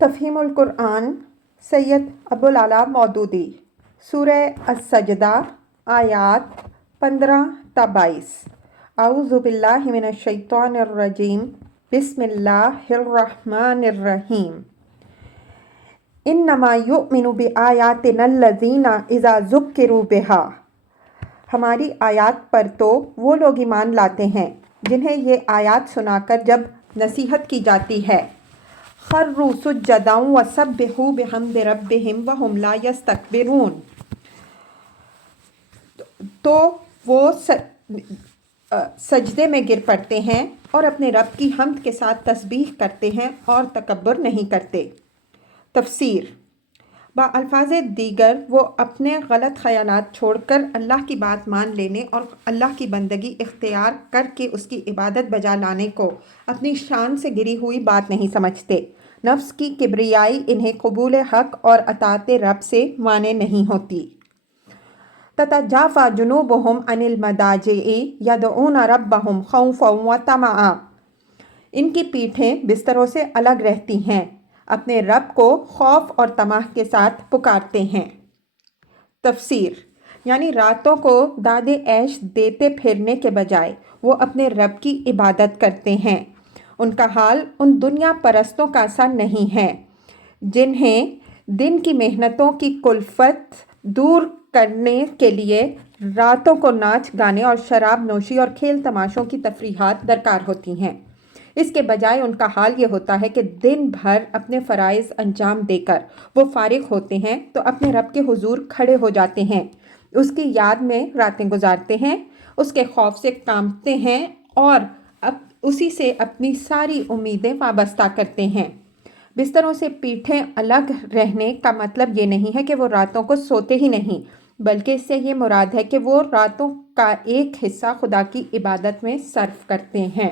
تفہیم القرآن سید ابوالعلا مودودی سورہ السجدہ آیات 15 تا 22 اعوذ باللہ من الشیطان الرجیم بسم اللہ الرحمن الرحیم انما یؤمن بآیاتنا الذین اذا ذکروا بہا ہماری آیات پر تو وہ لوگ ایمان لاتے ہیں جنہیں یہ آیات سنا کر جب نصیحت کی جاتی ہے خروا سجدا وسبحوا بحمد ربہم وہم لا یستکبرون تو وہ سجدے میں گر پڑتے ہیں اور اپنے رب کی حمد کے ساتھ تسبیح کرتے ہیں اور تکبر نہیں کرتے۔ تفسیر الفاظ دیگر وہ اپنے غلط خیالات چھوڑ کر اللہ کی بات مان لینے اور اللہ کی بندگی اختیار کر کے اس کی عبادت بجا لانے کو اپنی شان سے گری ہوئی بات نہیں سمجھتے۔ نفس کی کبریائی انہیں قبول حق اور اطاعت رب سے مانع نہیں ہوتی۔ تتجافی جنوبہم عن المضاجع یدعون ربہم خوفا وطمعا ان کی پیٹھیں بستروں سے الگ رہتی ہیں، اپنے رب کو خوف اور طمع کے ساتھ پکارتے ہیں۔ تفسیر یعنی راتوں کو داد عیش دیتے پھرنے کے بجائے وہ اپنے رب کی عبادت کرتے ہیں۔ ان کا حال ان دنیا پرستوں کا سا نہیں ہے جنہیں دن کی محنتوں کی کلفت دور کرنے کے لیے راتوں کو ناچ گانے اور شراب نوشی اور کھیل تماشوں کی تفریحات درکار ہوتی ہیں۔ اس کے بجائے ان کا حال یہ ہوتا ہے کہ دن بھر اپنے فرائض انجام دے کر وہ فارغ ہوتے ہیں تو اپنے رب کے حضور کھڑے ہو جاتے ہیں، اس کی یاد میں راتیں گزارتے ہیں، اس کے خوف سے کانپتے ہیں اور اسی سے اپنی ساری امیدیں وابستہ کرتے ہیں۔ بستروں سے پیٹھیں الگ رہنے کا مطلب یہ نہیں ہے کہ وہ راتوں کو سوتے ہی نہیں، بلکہ اس سے یہ مراد ہے کہ وہ راتوں کا ایک حصہ خدا کی عبادت میں صرف کرتے ہیں۔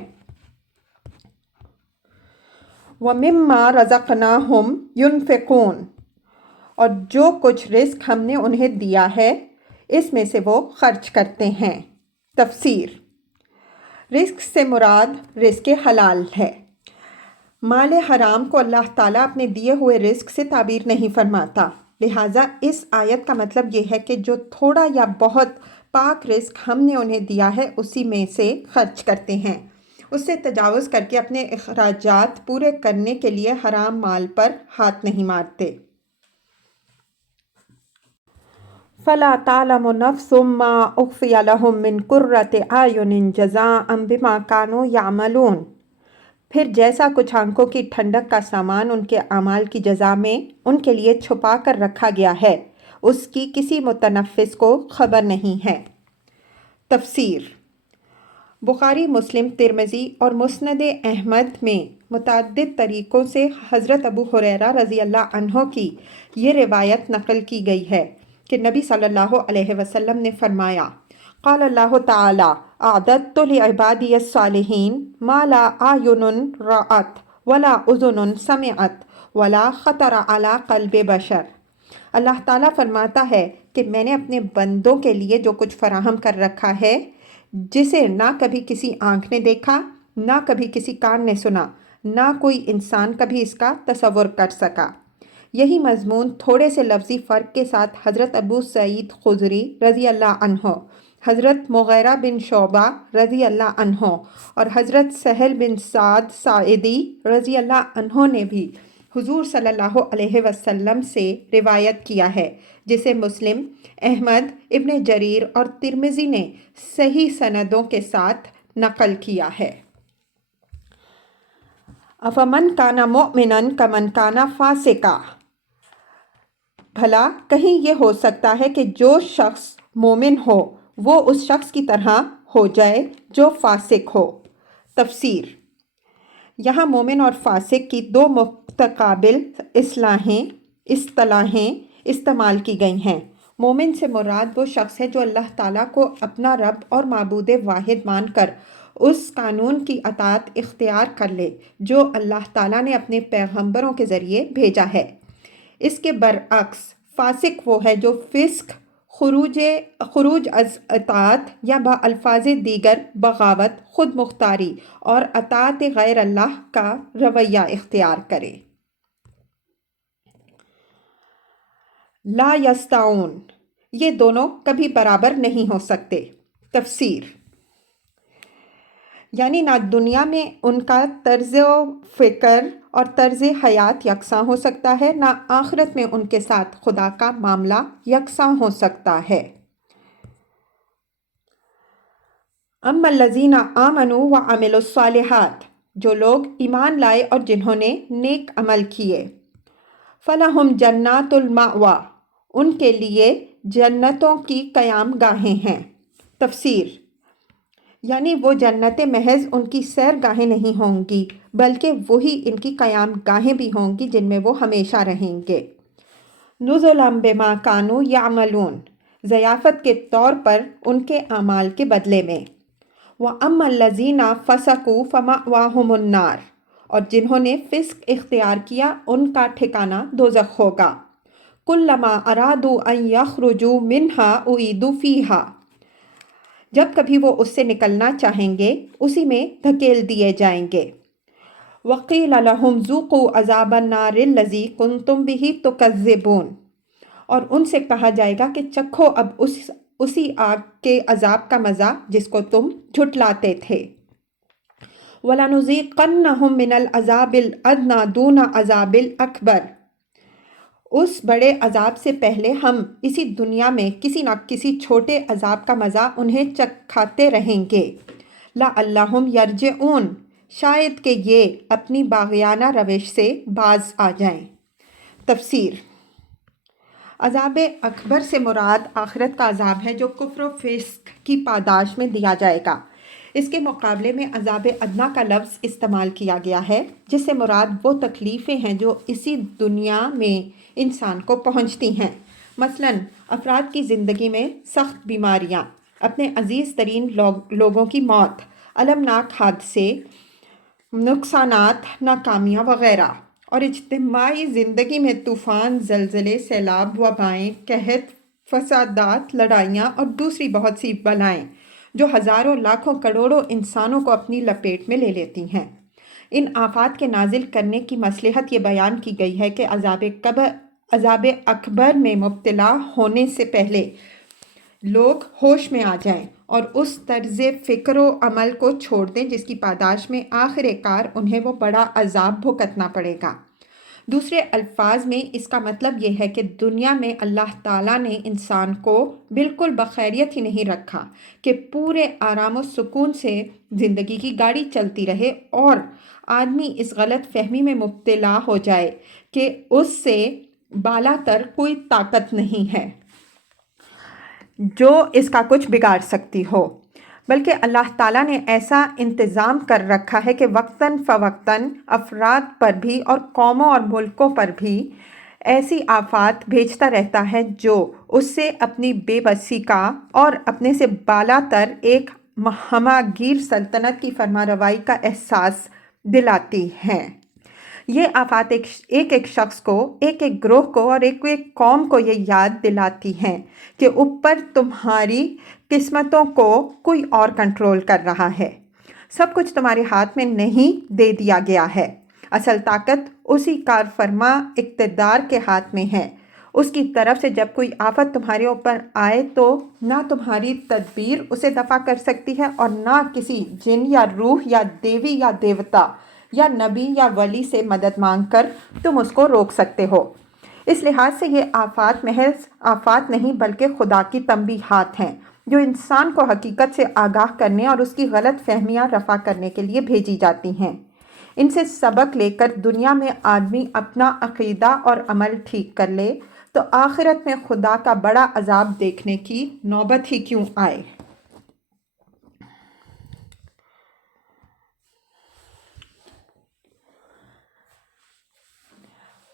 وَمِمَّا رَزَقْنَاهُمْ يُنْفِقُونَ اور جو کچھ رزق ہم نے انہیں دیا ہے اس میں سے وہ خرچ کرتے ہیں۔ تفسیر رزق سے مراد رزق حلال ہے۔ مال حرام کو اللہ تعالیٰ اپنے دیے ہوئے رزق سے تعبیر نہیں فرماتا، لہٰذا اس آیت کا مطلب یہ ہے کہ جو تھوڑا یا بہت پاک رزق ہم نے انہیں دیا ہے اسی میں سے خرچ کرتے ہیں، اس سے تجاوز کر کے اپنے اخراجات پورے کرنے کے لیے حرام مال پر ہاتھ نہیں مارتے۔ فَلَا تَعْلَمُ نَفْسٌ مَّا أُخْفِيَ لَهُم مِّن قُرَّةِ أَعْيُنٍ جَزَاءً بِمَا كَانُوا يَعْمَلُونَ پھر جیسا کچھ آنکھوں کی ٹھنڈک کا سامان ان کے اعمال کی جزا میں ان کے لیے چھپا کر رکھا گیا ہے، اس کی کسی متنفس کو خبر نہیں ہے۔ تفسیر بخاری، مسلم، ترمذی اور مسند احمد میں متعدد طریقوں سے حضرت ابو ہریرہ رضی اللہ عنہ کی یہ روایت نقل کی گئی ہے کہ نبی صلی اللہ علیہ وسلم نے فرمایا، قال اللہ تعالی اعددت لعبادی الصالحین ما لا اعین رأت ولا اذن سمعت ولا خطر علی قلب بشر۔ اللہ تعالیٰ فرماتا ہے کہ میں نے اپنے بندوں کے لیے جو کچھ فراہم کر رکھا ہے جسے نہ کبھی کسی آنکھ نے دیکھا، نہ کبھی کسی کان نے سنا، نہ کوئی انسان کبھی اس کا تصور کر سکا۔ یہی مضمون تھوڑے سے لفظی فرق کے ساتھ حضرت ابو سعید خدری رضی اللہ عنہ، حضرت مغیرہ بن شعبہ رضی اللہ عنہ اور حضرت سہل بن سعد ساعدی رضی اللہ عنہ نے بھی حضور صلی اللہ علیہ وسلم سے روایت کیا ہے، جسے مسلم، احمد، ابن جریر اور ترمذی نے صحیح سندوں کے ساتھ نقل کیا ہے۔ افمن کان مؤمنا کمن کان فاسقا بھلا کہیں یہ ہو سکتا ہے کہ جو شخص مومن ہو وہ اس شخص کی طرح ہو جائے جو فاسق ہو۔ تفسیر یہاں مومن اور فاسق کی دو متقابل اصطلاحیں استعمال کی گئی ہیں۔ مومن سے مراد وہ شخص ہے جو اللہ تعالیٰ کو اپنا رب اور معبود واحد مان کر اس قانون کی اطاعت اختیار کر لے جو اللہ تعالیٰ نے اپنے پیغمبروں کے ذریعے بھیجا ہے۔ اس کے برعکس فاسق وہ ہے جو فسق، خروج از اطاعت یا الفاظ دیگر بغاوت، خود مختاری اور اطاعت غیر اللہ کا رویہ اختیار کرے۔ لا یستعون، یہ دونوں کبھی برابر نہیں ہو سکتے۔ تفسیر، یعنی نہ دنیا میں ان کا طرز و فکر اور طرز حیات یکساں ہو سکتا ہے، نہ آخرت میں ان کے ساتھ خدا کا معاملہ یکساں ہو سکتا ہے۔ اما الذین آمنوا وعملوا الصالحات، جو لوگ ایمان لائے اور جنہوں نے نیک عمل کیے، فلہم جنات المأویٰ، ان کے لیے جنتوں کی قیام گاہیں ہیں۔ تفسیر، یعنی وہ جنتیں محض ان کی سیر گاہیں نہیں ہوں گی بلکہ وہی ان کی قیام گاہیں بھی ہوں گی جن میں وہ ہمیشہ رہیں گے۔ نزلا بما کانوا یعملون، ضیافت کے طور پر ان کے اعمال کے بدلے میں۔ وَأَمَّا الَّذِينَ فَسَقُوا فَمَأْوَاهُمُ النَّارُ، اور جنہوں نے فسق اختیار کیا ان کا ٹھکانہ دوزخ ہوگا۔ كُلَّمَا أَرَادُوا أَن يَخْرُجُوا مِنْهَا أُعِيدُوا فِيهَا، جب کبھی وہ اس سے نکلنا چاہیں گے اسی میں دھکیل دیے جائیں گے۔ وَقِيلَ لَهُمْ ذُوقُوا عَذَابَ النَّارِ الَّذِي كُنْتُمْ بِهِ تُكَذِّبُونَ، اور ان سے کہا جائے گا کہ چکھو اب اسی آگ کے عذاب کا مزہ جس کو تم جھٹلاتے تھے۔ وَلَنُذِيقَنَّهُم مِّنَ الْعَذَابِ الْأَدْنَىٰ دُونَ عَذَابِ الْأَكْبَرِ، اس بڑے عذاب سے پہلے ہم اسی دنیا میں کسی نہ کسی چھوٹے عذاب کا مزہ انہیں چکھاتے رہیں گے۔ لَعَلَّهُمْ يَرْجِعُونَ، شاید کہ یہ اپنی باغیانہ روش سے باز آ جائیں۔ تفسیر، عذاب اکبر سے مراد آخرت کا عذاب ہے جو کفر و فسق کی پاداش میں دیا جائے گا۔ اس کے مقابلے میں عذاب ادنیٰ کا لفظ استعمال کیا گیا ہے جس سے مراد وہ تکلیفیں ہیں جو اسی دنیا میں انسان کو پہنچتی ہیں۔ مثلاً افراد کی زندگی میں سخت بیماریاں، اپنے عزیز ترین لوگوں کی موت، المناک حادثے، نقصانات، ناکامیاں وغیرہ، اور اجتماعی زندگی میں طوفان، زلزلے، سیلاب، وبائیں، قحط، فسادات، لڑائیاں اور دوسری بہت سی بلائیں جو ہزاروں لاکھوں کروڑوں انسانوں کو اپنی لپیٹ میں لے لیتی ہیں۔ ان آفات کے نازل کرنے کی مصلحت یہ بیان کی گئی ہے کہ عذاب اکبر میں مبتلا ہونے سے پہلے لوگ ہوش میں آ جائیں اور اس طرز فکر و عمل کو چھوڑ دیں جس کی پاداش میں آخر کار انہیں وہ بڑا عذاب بھگتنا پڑے گا۔ دوسرے الفاظ میں اس کا مطلب یہ ہے کہ دنیا میں اللہ تعالیٰ نے انسان کو بالکل بخیریت ہی نہیں رکھا کہ پورے آرام و سکون سے زندگی کی گاڑی چلتی رہے اور آدمی اس غلط فہمی میں مبتلا ہو جائے کہ اس سے بالا تر کوئی طاقت نہیں ہے جو اس کا کچھ بگاڑ سکتی ہو، بلکہ اللہ تعالیٰ نے ایسا انتظام کر رکھا ہے کہ وقتاً فوقتاً افراد پر بھی اور قوموں اور ملکوں پر بھی ایسی آفات بھیجتا رہتا ہے جو اس سے اپنی بے بسی کا اور اپنے سے بالا تر ایک ہماگیر سلطنت کی فرمانروائی کا احساس دلاتی ہیں۔ یہ آفات ایک شخص کو، ایک گروہ کو اور ایک قوم کو یہ یاد دلاتی ہیں کہ اوپر تمہاری قسمتوں کو کوئی اور کنٹرول کر رہا ہے۔ سب کچھ تمہارے ہاتھ میں نہیں دے دیا گیا ہے۔ اصل طاقت اسی کار فرما اقتدار کے ہاتھ میں ہے۔ اس کی طرف سے جب کوئی آفت تمہارے اوپر آئے تو نہ تمہاری تدبیر اسے دفع کر سکتی ہے اور نہ کسی جن یا روح یا دیوی یا دیوتا یا نبی یا ولی سے مدد مانگ کر تم اس کو روک سکتے ہو۔ اس لحاظ سے یہ آفات محض آفات نہیں بلکہ خدا کی تنبیہات ہیں جو انسان کو حقیقت سے آگاہ کرنے اور اس کی غلط فہمیاں رفع کرنے کے لیے بھیجی جاتی ہیں۔ ان سے سبق لے کر دنیا میں آدمی اپنا عقیدہ اور عمل ٹھیک کر لے تو آخرت میں خدا کا بڑا عذاب دیکھنے کی نوبت ہی کیوں آئے۔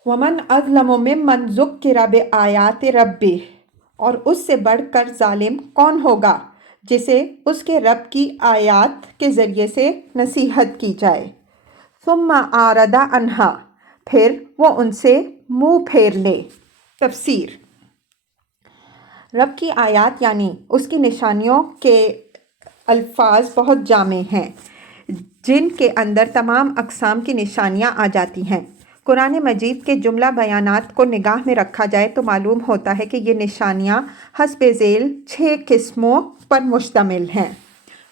وَمَنْ أَظْلَمُ مِمَّنْ ذُكِّرَ بِآيَاتِ رَبِّهِ، اور اس سے بڑھ کر ظالم کون ہوگا جسے اس کے رب کی آیات کے ذریعے سے نصیحت کی جائے۔ ثُمَّ أَعْرَضَ عَنْهَا، پھر وہ ان سے منہ پھیر لے۔ تفسیر، رب کی آیات یعنی اس کی نشانیوں کے الفاظ بہت جامع ہیں جن کے اندر تمام اقسام کی نشانیاں آ جاتی ہیں۔ قرآن مجید کے جملہ بیانات کو نگاہ میں رکھا جائے تو معلوم ہوتا ہے کہ یہ نشانیاں حسب ذیل 6 قسموں پر مشتمل ہیں۔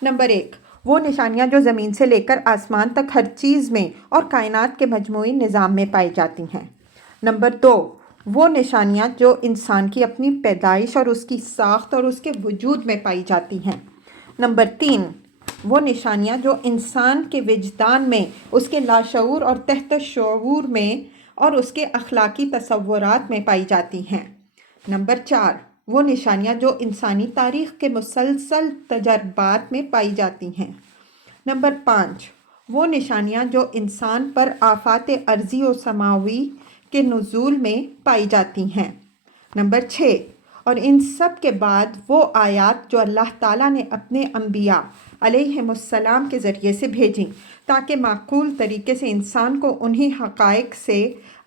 نمبر 1، وہ نشانیاں جو زمین سے لے کر آسمان تک ہر چیز میں اور کائنات کے مجموعی نظام میں پائی جاتی ہیں۔ نمبر 2، وہ نشانیاں جو انسان کی اپنی پیدائش اور اس کی ساخت اور اس کے وجود میں پائی جاتی ہیں۔ نمبر 3، وہ نشانیاں جو انسان کے وجدان میں، اس کے لاشعور اور تحت شعور میں اور اس کے اخلاقی تصورات میں پائی جاتی ہیں۔ نمبر 4، وہ نشانیاں جو انسانی تاریخ کے مسلسل تجربات میں پائی جاتی ہیں۔ نمبر 5، وہ نشانیاں جو انسان پر آفات ارضی و سماوی کے نزول میں پائی جاتی ہیں۔ نمبر 6، اور ان سب کے بعد وہ آیات جو اللہ تعالیٰ نے اپنے انبیاء علیہم السلام کے ذریعے سے بھیجیں تاکہ معقول طریقے سے انسان کو انہی حقائق سے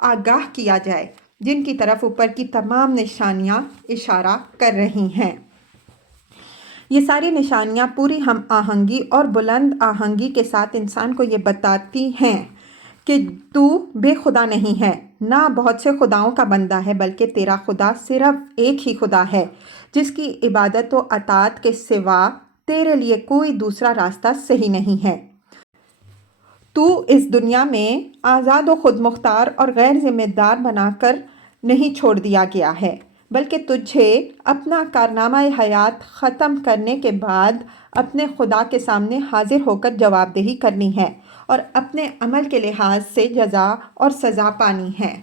آگاہ کیا جائے جن کی طرف اوپر کی تمام نشانیاں اشارہ کر رہی ہیں۔ یہ ساری نشانیاں پوری ہم آہنگی اور بلند آہنگی کے ساتھ انسان کو یہ بتاتی ہیں کہ تو بے خدا نہیں ہے، نہ بہت سے خداؤں کا بندہ ہے، بلکہ تیرا خدا صرف ایک ہی خدا ہے جس کی عبادت و اطاعت کے سوا تیرے لیے کوئی دوسرا راستہ صحیح نہیں ہے۔ تو اس دنیا میں آزاد و خود مختار اور غیر ذمہ دار بنا کر نہیں چھوڑ دیا گیا ہے، بلکہ تجھے اپنا کارنامہ حیات ختم کرنے کے بعد اپنے خدا کے سامنے حاضر ہو کر جواب دہی کرنی ہے اور اپنے عمل کے لحاظ سے جزا اور سزا پانی ہے۔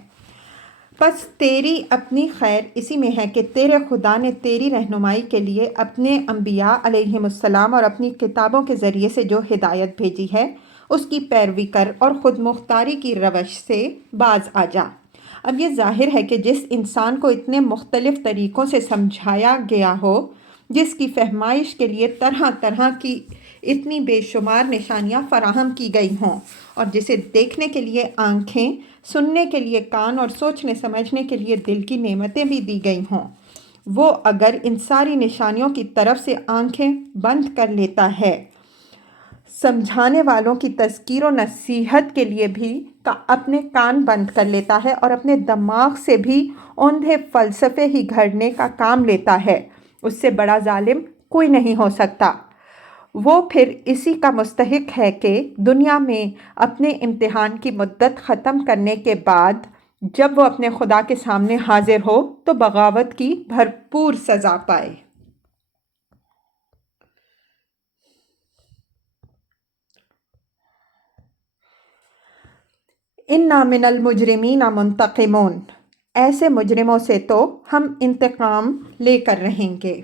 پس تیری اپنی خیر اسی میں ہے کہ تیرے خدا نے تیری رہنمائی کے لیے اپنے انبیاء علیہم السلام اور اپنی کتابوں کے ذریعے سے جو ہدایت بھیجی ہے اس کی پیروی کر اور خود مختاری کی روش سے باز آ جا۔ اب یہ ظاہر ہے کہ جس انسان کو اتنے مختلف طریقوں سے سمجھایا گیا ہو، جس کی فہمائش کے لیے طرح طرح کی اتنی بے شمار نشانیاں فراہم کی گئی ہوں، اور جسے دیکھنے کے لیے آنکھیں، سننے کے لیے کان اور سوچنے سمجھنے کے لیے دل کی نعمتیں بھی دی گئی ہوں، وہ اگر ان ساری نشانیوں کی طرف سے آنکھیں بند کر لیتا ہے، سمجھانے والوں کی تذکیر و نصیحت کے لیے بھی اپنے کان بند کر لیتا ہے اور اپنے دماغ سے بھی اوندھے فلسفے ہی گھڑنے کا کام لیتا ہے، اس سے بڑا ظالم کوئی نہیں ہو سکتا۔ وہ پھر اسی کا مستحق ہے کہ دنیا میں اپنے امتحان کی مدت ختم کرنے کے بعد جب وہ اپنے خدا کے سامنے حاضر ہو تو بغاوت کی بھرپور سزا پائے۔ اِنَّا مِنَ الْمُجْرِمِينَ مُنْتَقِمُونَ، ایسے مجرموں سے تو ہم انتقام لے کر رہیں گے۔